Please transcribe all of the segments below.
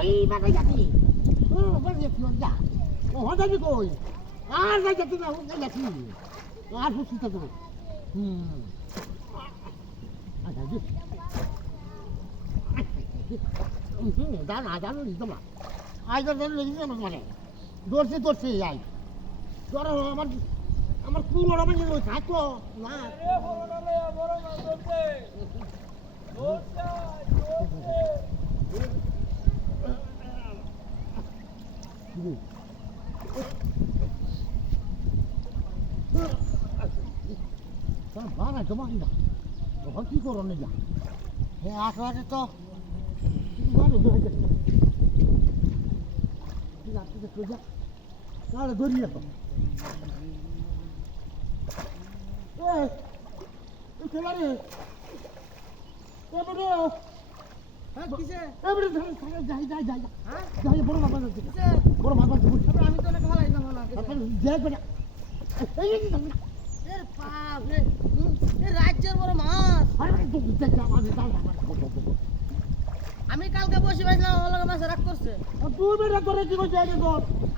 এই বাবা যাচ্ছি ও বাবা যাচ্ছি যা ও হঠাৎ কই আর যাচ্ছি না ও যাচ্ছি আর বুঝছি তো আচ্ছা জি দাঁড়া দাঁড়া দিত না আজ তো লেগেছে আমার মানে দৌড়ছি যাই ধরো আমার পুরো রকম ওই থাকতো না বাড়াই তো মারি না তখন কি করো না যা হ্যাঁ 8 হাজার তো তাহলে ধরিয়ে তো খেলারে বড় বাবা বড় বাবা আমি তো অনেক ভালো লাগলাম রাজ্যের বড় মাছ আমি কালকে বসে পাইছিলাম আমার লগে মাছ রাগ করছে তুই বেটা করে কি করছিস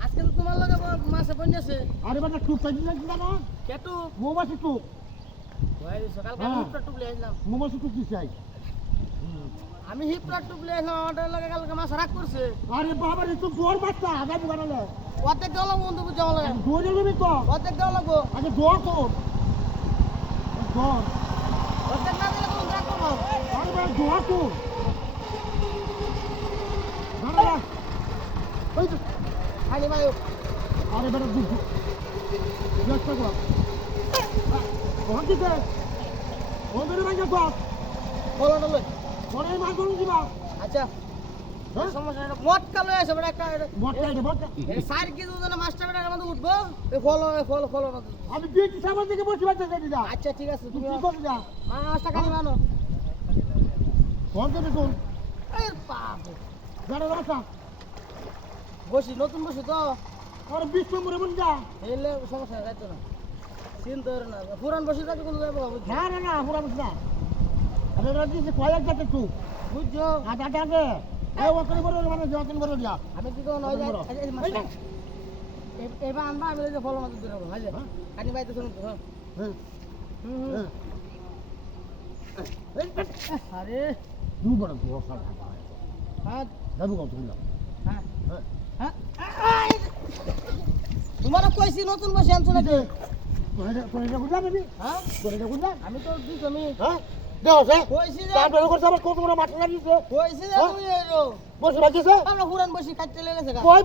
আজকে তো তোমার লগে মাছে বন্যাছে আরে বেটা টুক চাইছিস না কেটু মোবাইল টুক কালকে আমি হিপটা টুকলে আসলাম মোবাইল টুক কি চাই আমি হিপটা টুকলে আসলাম আমার লগে কালকে মাছ রাগ করছে আরে বাবা রে তুই দৌড় বাচ্চা আগামী বানালে অর্ধেক দেওয়া লাগবো বন্ধু বুঝে আমার দৌড়ে নেবি তো অর্ধেক দেওয়া লাগবো আগে দৌড় তোর দৌড় অর্ধেক না দিলে তুমি রাগ করবো আরে বেটা দৌড় তোর দাঁড়া ওই তো খালি মায়ু আরে বেটা দুধ চেষ্টা কর ওখান থেকে ওদের ভাঙা কর বলো না লই পরে মাছ ধরুন দিবা আচ্ছা হ্যাঁ সমস্যা এটা মটকা লই আসে বেটা একটা বটকা এটা বটকা সাইড কি দুজনে মাছটা বেটার মধ্যে উঠবো ফলো না আমি দিয়েছি সামনে থেকে বসে বাচ্চা দিদি যা আচ্ছা ঠিক আছে তুই তুমি কি করবি যা মাছটা খালি মানো ফোন করে শোন এর বাপ গাড়ি রাখা বসি নতুন বসি তো আর 20 নম্বরে বল যা এলে সমস্যা যাইতো না চিন্তা করো না পুরান বসি যাতে কোনো যাবো না না না পুরা বুঝ না আরে রাজি যে কয়েক যাতে তুই বুঝছো আটা আটা এই ওখানে বড় মানে যতন বড় যা আমি কি কোনো নয় যায় এবার আনবা আমি যে ফলো মাছ দিলাম হাজে কানি বাইতে শুনুন তো হ্যাঁ আরে তুই বড় বড় হ্যাঁ যাবো কত না হ্যাঁ হ্যাঁ তোমার কইছি নতুন বসে আনছো নাকি কোনটা বুঝলা নাবি হ্যাঁ কোনটা বুঝলা আমি তো দিছো আমি হ্যাঁ দেও সে কইছি যে তারপরে করছ আবার কত বড় মাছ লাগিছে কইছি যে তুমি এলো বসে রাখিছে আমরা পুরান বসি কাটতে লেগেছে কয়